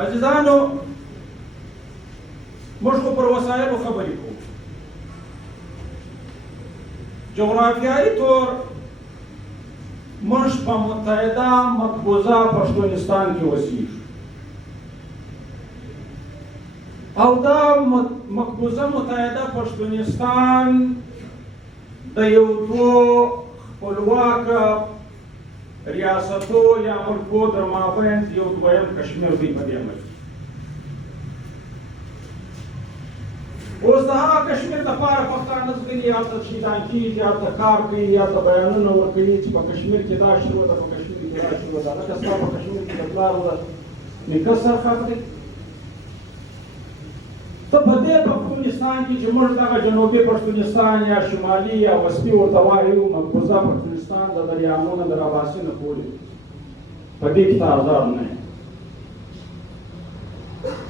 عزیزانو موږ خو پر وسایلو خبرې کوو. جغرافیایي طور موږ په متحده مقبوضه پښتونستان کې اوسېږو او دا مقبوضه متحده پښتونستان د یو دوو خپلواکه ریاستو یا ملکو در مابین یو دویم کشمیر دی په دې ملک. اوس د هغه کشمیر دپاره پښتانه ځغلي، هلته شهیدان کېږي، هلته کار کوي، هلته بیانونه ورکوي چې په کشمیر کې دا شروع ده، په کشمیر کې دا شروع ده. لکه ستا په کشمیر کې د پلار د نیکه سرخط دی. ته په دې پښتونستان کې چې موږ دغه جنوبي پښتونستان یا شمالي یا وسطي ورته وایو مقبوضه پښتونستان د دریامونه د راباسینه پورې په دې کې ته آزاد نه یې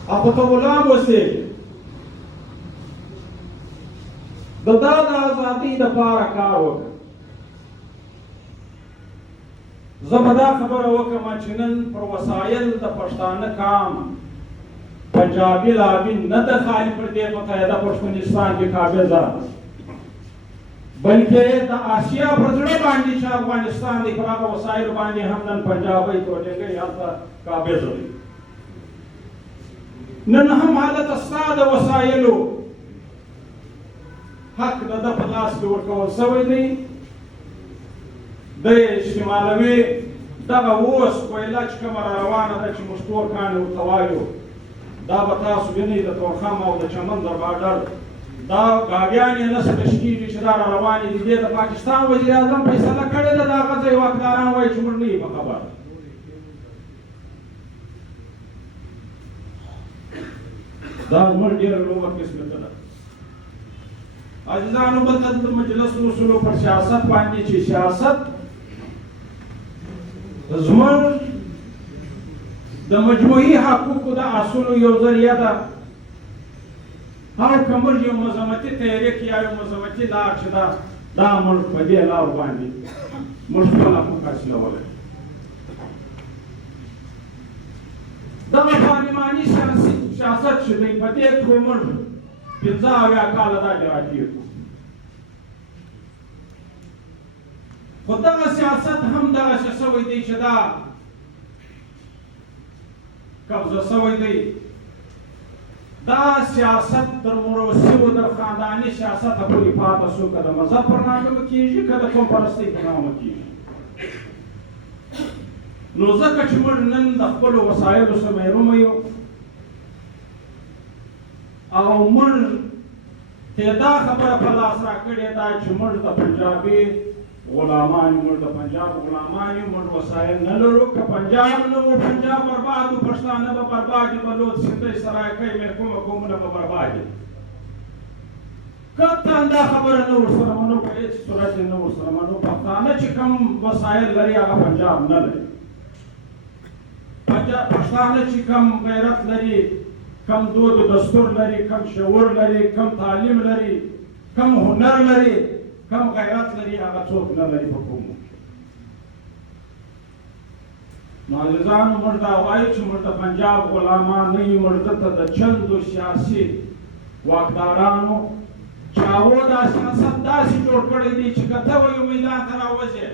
او خو ته غلام اوسېږې. د دا د ازادۍ دپاره کار وکړه. زه به دا خبره وکړم چې نن پر وسایل د پښتانه کام پنجابي لابي نه د خالي پر دې متحده پښتونستان کې قابضه، بلکې د آسیا پر زړه باندې چې افغانستان دی پر هغه وسایلو باندې هم نن پنجابی ټولګۍ هلته قابضه دی. نن هم هلته ستا د وسایلو حق د ده په لاس کې ورکول سوی دی. دی استعمالوي دغه اوس کویله چې کومه را روانه ده چې موږ تور کاڼي ورته وایو، دا به تاسو وینئ د تورخم او د چمن در باډر دا ګاډیانې نه سټش کېږي چې دا را روانې دي. دې د پاکستان وزیر اعظم فیصله کړې ده، د هغه ځای واکداران وایي چې موږ نه یو په خبر. دا زموږ ډېره لویه قسمته ده. عزیزانو بل د مجلس اصولو پر سیاست باندې چې سیاست زموږ د مجموعي حقوقو د اصولو یو ذریعه ده. هر که موږ یو مذمتي تحریک یا یو مذمتي لار چې ده دا موږ په دې لارو باندې موږ خپل حقوق حاصلولی. دغه پارلماني سیاست چې دی په دې کې موږ 15 کاله دا اجرا کېږو، خو دغه سیاست هم دغسې سوی دی چې دا قبضه سوی دی. دا سیاست در موروثي و در خانداني سیاسته پورې پاته شو، که د مذهب پر نامه به کېږي که د قوم پرستۍ پر نامه کېږي. نو ځکه چې موږ نن د خپلو وسایلو څخه محرومه یو او موږ ته دا خبره په لاس راکړې ده چې موږ د پنجابي غلامان یو، موږ د پنجاب غلامان یو، موږ وسایل نه لرو. که پنجاب نه وو پنجاب برباد وو، پښتانه به برباد وي، بلوچ سندۍ سرایکۍ محکومه قومونه به برباد وي. قطعا دا خبره نه ورسره منو، په هېڅ صورت یې نه ورسره منو. پښتانه چې کوم وسایل لري هغه پنجاب نه لري. پښتانه چې کوم غیرت لري، کم دود و دستور لري، کم شعور لري، کم تعلیم لري، کم هنر لري، کم غیرت لري، هغه څوک نه لري په قومو کې. نو عزیزانو موږ دا وایو چې موږ د پنجاب غلامان نه یو، موږ دلته د چندو سیاسي واکدارانو چې هغو دا سیاست داسې جوړ کړی دی چې که ته وایو میدان ته راوځې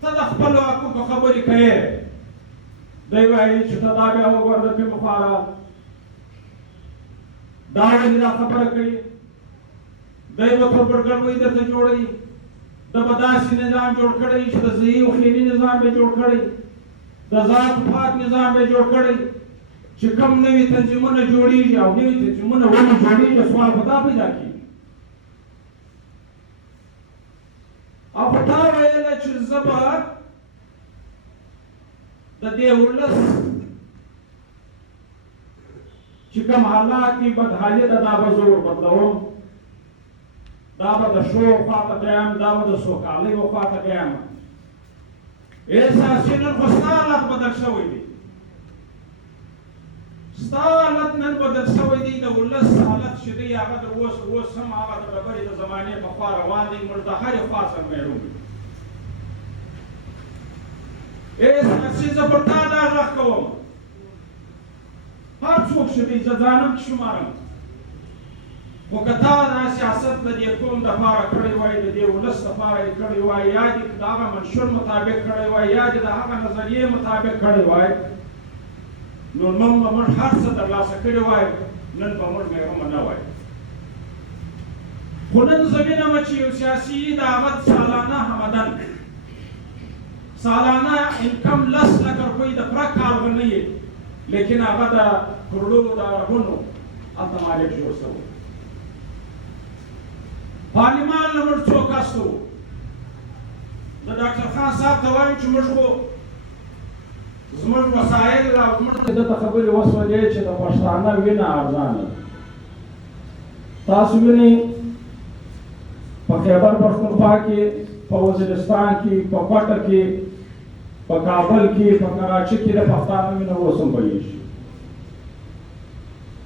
ته د خپلو حقوقو خبرې کوې، دی وایي چې ته دا بیا وګوره د کومې خوا راغله، دا ولې دا خبره کوي، دی به تربرګړوي درته جوړوي، ده به داسې نظام جوړ کړی چې د زهي و خیلي نظام به جوړ کړی، د ذات و پات نظام به جوړ کړی چې کوم نوي تنظیمونه جوړېږي او نوي تنظیمونه ولې جوړېږي، سوال خو دا پیدا کېږي. او خو تا ویله چې زه به د دې ولس چې کوم حالات دي بدحالي ده دا به زه وربدلوم، دا به د ښو خواته بیایم، دا به د سوکالیو خواته بیایم. اساسي نن خو ستا حالت بدل شوی دی، ستا حالت نن بدل شوی دی. د ولس حالت چې دی هغه در اوس هم هغه د ډبرې د زمانې په خوا روان دی، موږ د هرې خوا څخه محروم یو. اساسي زه پر تا دا غږ کوم هر څوک چې دی زه ځانم شمارم خو که تا دا سیاست د دې قوم دپاره کړی وای د دې ولس دپاره یې کړی وای یا دې د هغه منشور مطابق کړی وای یا دې د هغه نظریې مطابق کړی وای نو نن به موږ هر څه ترلاسه کړي وای نن به موږ بېغمه نه وای خو نن زه وینم چې یو سیاسي د هغه سالانه همدن سالانه انکم 10 لکه روپۍ د پوره کارغه نه یې لیکن هغه د کروړو د اربونو هلته مالک جوړ شوی پارلمان نه موږ څو کس وو د ډاکټر خان صاحب ته وایم چې موږ خو زموږ وسایل را زموږ دته خبرې وسولې چې د پښتانه وینه ارزانه تاسو وینئ په خیبر پښتونخوا کې په وزیرستان کې په کوټه کې په کابل کې په کراچۍ کې د پښتانه وینه اوس هم بهیږي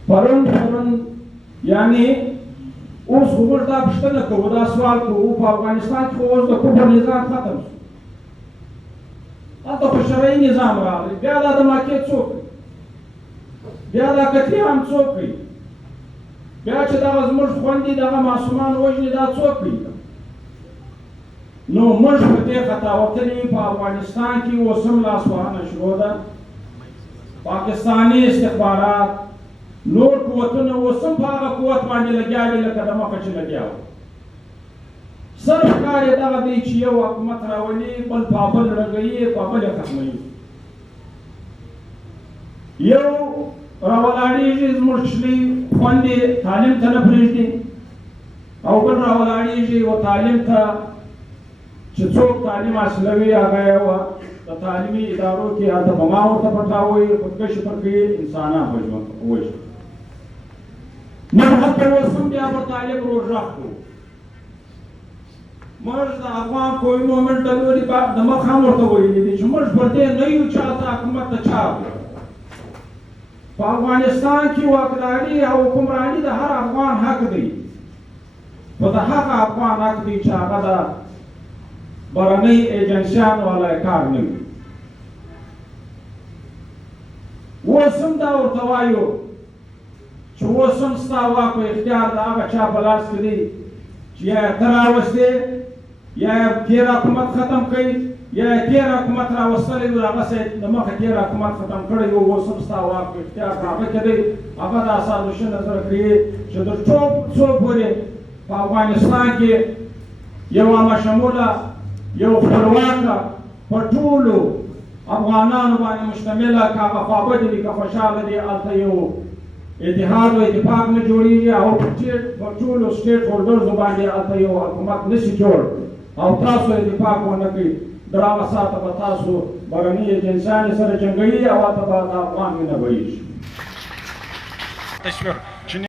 پرون یعنې اوس خو موږ دا پوښتنه کوو دا سوال کوو په افغانستان کې خو اوس د کفر نظام ختم شو هلته خو شرعي نظام راغلی بیا دا دماکې څوک کوي بیا دا قتلعام څوک کوي بیا چې دغه زموږ خویندې دغه ماشومان وژني دا څوک کوي نو موږ په دې خطا وتلي په افغانستان کې اوس هم لاسوهنه شروع ده پاکستاني استخبارات نور قوتونه اوس هم په هغه قوت باندې لګیا دي لکه د مخه چې لګیا وو صرف کار یې دغه دی چې یو حکومت راولي بل په بل رغوي په بل یې ختموي یو راولاړېږي زموږ کوچنۍ خویندې تعلیم ته نه پرېږدي او بل راولاړېږي و تعلیم ته چې څوک تعلیم حاصلوي هغه یې د تعلیمي ادارو کې هلته بما ورته پټاوي خودکشي پر کوي انسانان وژني موږ هلته اوس هم بیا به طالب روژغ کړو موږ د افغان قومي مومنټ د لوري د مخ هم ورته ویلي دي چې موږ پر دې نه یو چې هلته حکومت ته چا په افغانستان کې واکداري او حکمراني د هر افغان حق دی خو د هغه افغان حق دی چې هغه د بهرنۍ ایجنسیانو والا کار نه وي اوس هم دا ورته وایو چې اوس هم ستا واک او اختیار د هغه چا په لاس کې دی چې یا یې ته راوستې یا یې تېر حکومت ختم کړي یا یې تېر حکومت راوستلی وي هغسې د مخه تېر حکومت ختم کړی و اوس هم ستا واک او اختیار په هغه کې دی هغه دا سازشونه سره کوي چې تر څو پورې په افغانستان کې یو عامه شموله یو خپلواکه په ټولو افغانانو باندې مشتمله که هغه خوابدي دي که خوشحاله دي هلته یو اتحاد و اتفاق نه جوړیږي او په ټولو سټیټ هولډرزو باندې هلته یو حکومت نشي جوړ او تاسو اتفاق ونه کوئ در هغه ساعته به تاسو بهرني ایجنسیانې سره جنګوي او هلته به د افغان وینه بهیږي